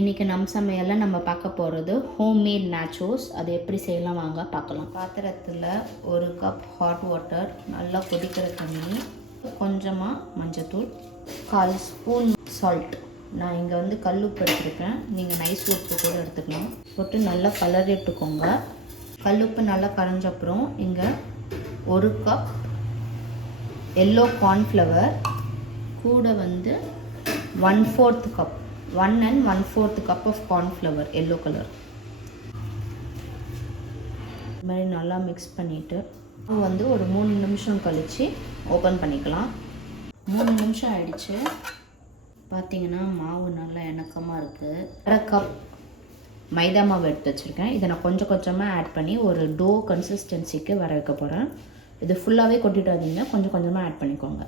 இன்றைக்கி நம் சமையலில் நம்ம பார்க்க போகிறது ஹோம்மேட் நாச்சோஸ். அது எப்படி செய்யலாம் வாங்க பார்க்கலாம். பாத்திரத்தில் 1 கப் ஹாட் வாட்டர், நல்லா கொதிக்கிற தண்ணி, கொஞ்சமாக மஞ்சத்தூள், 1/4 ஸ்பூன் சால்ட். நான் இங்கே வந்து கல்லுப்பு எடுத்துருக்கேன், நீங்கள் நைஸ் உப்பு கூட எடுத்துக்கலாம். போட்டு நல்லா கலரிட்டுக்கோங்க. கல்லுப்பு நல்லா கரைஞ்சப்புறம் இங்கே 1 கப் எல்லோ கார்ன்ஃப்ளவர், கூட வந்து 1/4 cup 1 and 1/4 cup of cornflour yellow colour. இது மாதிரி நல்லா மிக்ஸ் பண்ணிவிட்டு வந்து ஒரு 3 நிமிஷம் கழித்து ஓப்பன் பண்ணிக்கலாம். 3 நிமிஷம் ஆயிடுச்சு. பார்த்திங்கன்னா மாவு நல்லா இணக்கமாக இருக்குது. 1/2 கப் மைதா மாவு எடுத்து வச்சுருக்கேன். இதை நான் கொஞ்சம் கொஞ்சமாக ஆட் பண்ணி ஒரு டோ கன்சிஸ்டன்சிக்கு வர வைக்க போகிறேன். இது ஃபுல்லாகவே கொட்டிட்டு வந்தீங்க, கொஞ்சம் கொஞ்சமாக ஆட் பண்ணிக்கோங்க.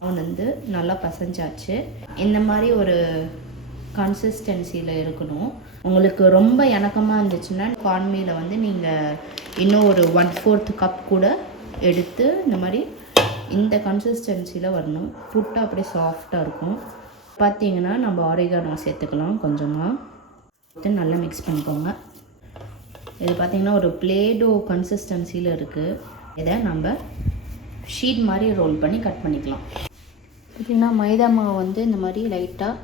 அவன் வந்து நல்லா பசைஞ்சாச்சு. இந்த மாதிரி ஒரு கன்சிஸ்டன்சியில் இருக்கணும். உங்களுக்கு ரொம்ப இணக்கமாக இருந்துச்சுன்னா கார்ன்மீலை வந்து நீங்கள் இன்னும் ஒரு 1/4 கப் கூட எடுத்து இந்த மாதிரி இந்த கன்சிஸ்டன்சியில் வரணும். புட்டு அப்படியே சாஃப்டாக இருக்கும். பார்த்தீங்கன்னா நம்ம ஆரிகானோ சேர்த்துக்கலாம் கொஞ்சமாக. நல்லா மிக்ஸ் பண்ணிக்கோங்க. இது பார்த்திங்கன்னா ஒரு பிளேடோ கன்சிஸ்டன்சியில் இருக்குது. இதை நம்ம ஷீட் மாதிரி ரோல் பண்ணி கட் பண்ணிக்கலாம். பார்த்திங்கன்னா மைதா மாவு வந்து இந்த மாதிரி லைட்டாக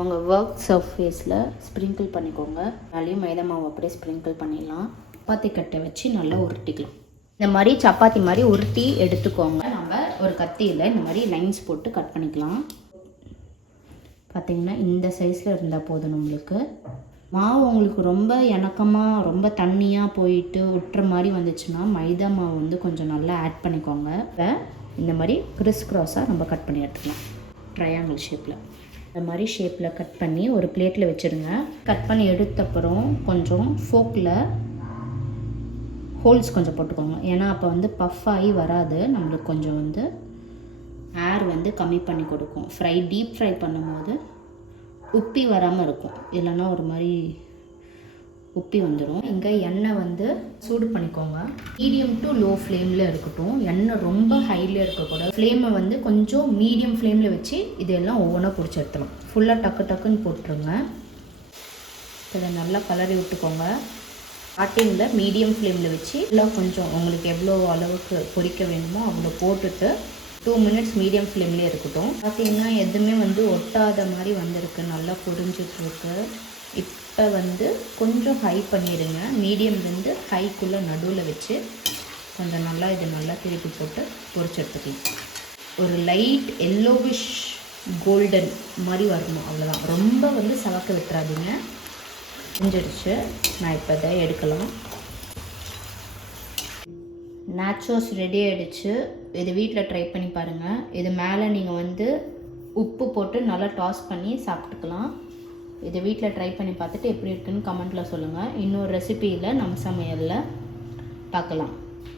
உங்கள் ஒர்க் சர்ஃபேஸில் ஸ்ப்ரிங்கிள் பண்ணிக்கோங்க. மேலேயும் மைதா மாவு அப்படியே ஸ்ப்ரிங்கிள் பண்ணிடலாம். சப்பாத்தி கட்டை வச்சு நல்லா உருட்டிக்கலாம். இந்த மாதிரி சப்பாத்தி மாதிரி உருட்டி எடுத்துக்கோங்க. நம்ம ஒரு கத்தியில் இந்த மாதிரி லைன்ஸ் போட்டு கட் பண்ணிக்கலாம். பார்த்திங்கன்னா இந்த சைஸில் இருந்தால் போதும் நம்மளுக்கு. மாவு உங்களுக்கு ரொம்ப இணக்கமாக ரொம்ப தண்ணியாக போயிட்டு ஒட்டுற மாதிரி வந்துச்சுன்னா மைதா மாவு வந்து கொஞ்சம் நல்லா ஆட் பண்ணிக்கோங்க. இந்த மாதிரி கிறிஸ் க்ராஸாக நம்ம கட் பண்ணி எடுத்துக்கலாம். ட்ரையாங்கிள் ஷேப்பில் இந்த மாதிரி ஷேப்பில் கட் பண்ணி ஒரு பிளேட்டில் வச்சுருங்க. கட் பண்ணி எடுத்தப்புறம் கொஞ்சம் ஃபோக்கில் ஹோல்ஸ் கொஞ்சம் போட்டுக்கோங்க. ஏன்னா அப்போ வந்து பஃப் ஆகி வராது. நம்மளுக்கு கொஞ்சம் வந்து ஏர் வந்து கம்மி பண்ணி கொடுக்கும். டீப் ஃப்ரை பண்ணும்போது உப்பி வராமல் இருக்கும், இல்லைன்னா ஒரு மாதிரி உப்பி வந்துடும். இங்கே எண்ணெய் வந்து சூடு பண்ணிக்கோங்க. மீடியம் டு லோ ஃப்ளேமில் இருக்கட்டும். எண்ணெய் ரொம்ப ஹையில் இருக்கக்கூடாது. ஃப்ளேமை வந்து கொஞ்சம் மீடியம் ஃப்ளேமில் வச்சு இதெல்லாம் ஒவ்வொன்றா பிடிச்சி எடுத்துடும். ஃபுல்லாக டக்குன்னு போட்டுருங்க. இதில் நல்லா கலரி விட்டுக்கோங்க. ஸ்டார்டிங்கில் மீடியம் ஃப்ளேமில் வச்சு எல்லாம் கொஞ்சம் உங்களுக்கு எவ்வளோ அளவுக்கு பொரிக்க வேணுமோ அவ்வளோ போட்டுட்டு 2 மினிட்ஸ் மீடியம் ஃப்ளேம்லேயே இருக்கட்டும். பார்த்திங்கன்னா எதுவுமே வந்து ஒட்டாத மாதிரி வந்திருக்கு, நல்லா பொரிஞ்சிட்ருக்கு. இப்போ வந்து கொஞ்சம் ஹை பண்ணிடுங்க. மீடியம்லேருந்து ஹைக்குள்ளே நடுவில் வச்சு கொஞ்சம் நல்லா இது நல்லா திருப்பி போட்டு பொரிச்சு எடுத்துக்கலாம். ஒரு லைட் எல்லோவிஷ் கோல்டன் மாதிரி வரணும், அவ்வளோதான். ரொம்ப வந்து சவக்க விட்டுறாதீங்க. செஞ்சிடுச்சு. நான் இப்போ இதை எடுக்கலாம். நாச்சோஸ் ரெடி ஆகிடுச்சு. இது வீட்டில் ட்ரை பண்ணி பாருங்கள். இது மேலே நீங்கள் வந்து உப்பு போட்டு நல்லா டாஸ் பண்ணி சாப்பிட்டுக்கலாம். இது வீட்டில் ட்ரை பண்ணி பார்த்துட்டு எப்படி இருக்குன்னு கமெண்ட்டில் சொல்லுங்கள். இன்னொரு ரெசிபியில் நம்ம சமையலில் பார்க்கலாம்.